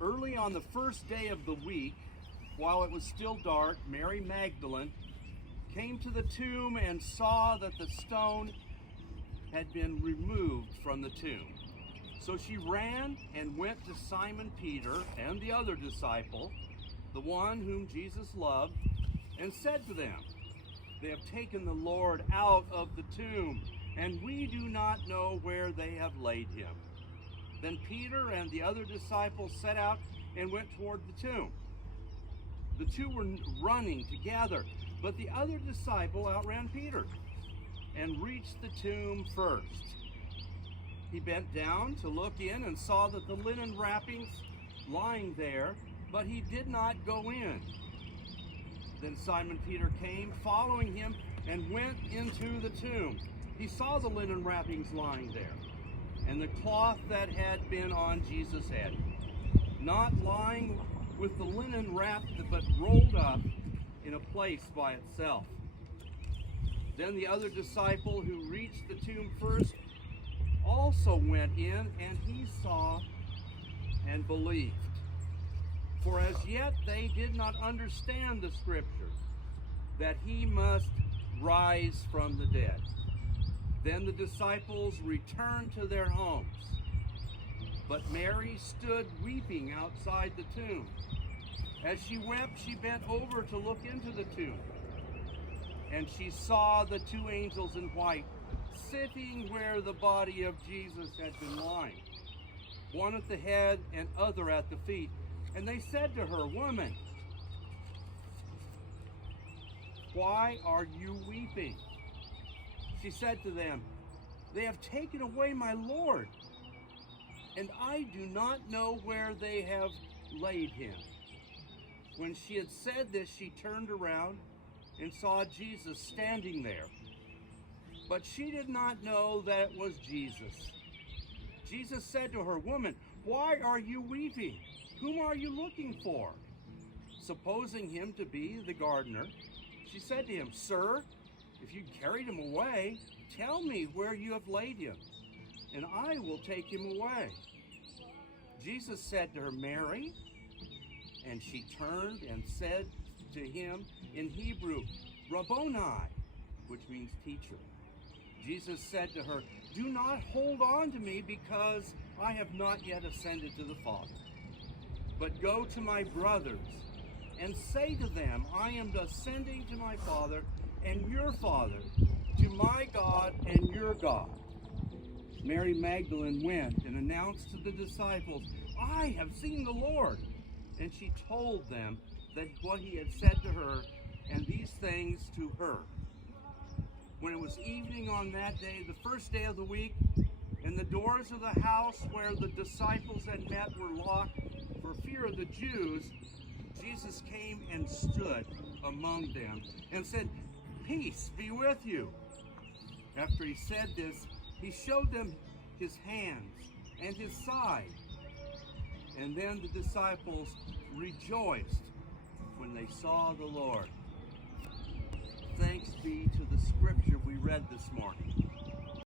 Early on the first day of the week, while it was still dark, Mary Magdalene came to the tomb and saw that the stone had been removed from the tomb. So she ran and went to Simon Peter and the other disciple, the one whom Jesus loved, and said to them, "They have taken the Lord out of the tomb, and we do not know where they have laid him." Then Peter and the other disciple set out and went toward the tomb. The two were running together, but the other disciple outran Peter and reached the tomb first. He bent down to look in and saw that the linen wrappings lying there, but he did not go in. Then Simon Peter came, following him, and went into the tomb. He saw the linen wrappings lying there, and the cloth that had been on Jesus' head, not lying with the linen wrapped, but rolled up in a place by itself. Then the other disciple who reached the tomb first also went in, and he saw and believed. For as yet they did not understand the scripture, that he must rise from the dead. Then the disciples returned to their homes. But Mary stood weeping outside the tomb. As she wept, she bent over to look into the tomb. And she saw the two angels in white, sitting where the body of Jesus had been lying, one at the head and other at the feet. And they said to her, "Woman, why are you weeping?" She said to them, "They have taken away my Lord, and I do not know where they have laid him." When she had said this, she turned around and saw Jesus standing there. But she did not know that it was Jesus. Jesus said to her, "Woman, why are you weeping? Whom are you looking for?" Supposing him to be the gardener, she said to him, "Sir, if you carried him away, tell me where you have laid him, and I will take him away." Jesus said to her, "Mary." And she turned and said to him in Hebrew, "Rabboni," which means teacher. Jesus said to her, "Do not hold on to me, because I have not yet ascended to the Father. But go to my brothers and say to them, I am ascending to my Father and your Father, to my God and your God." Mary Magdalene went and announced to the disciples, "I have seen the Lord." And she told them that what he had said to her, and these things to her. When it was evening on that day, the first day of the week, and the doors of the house where the disciples had met were locked for fear of the Jews, Jesus came and stood among them and said, "Peace be with you." After he said this, he showed them his hands and his side. And then the disciples rejoiced when they saw the Lord. Thanks be to the scripture we read this morning.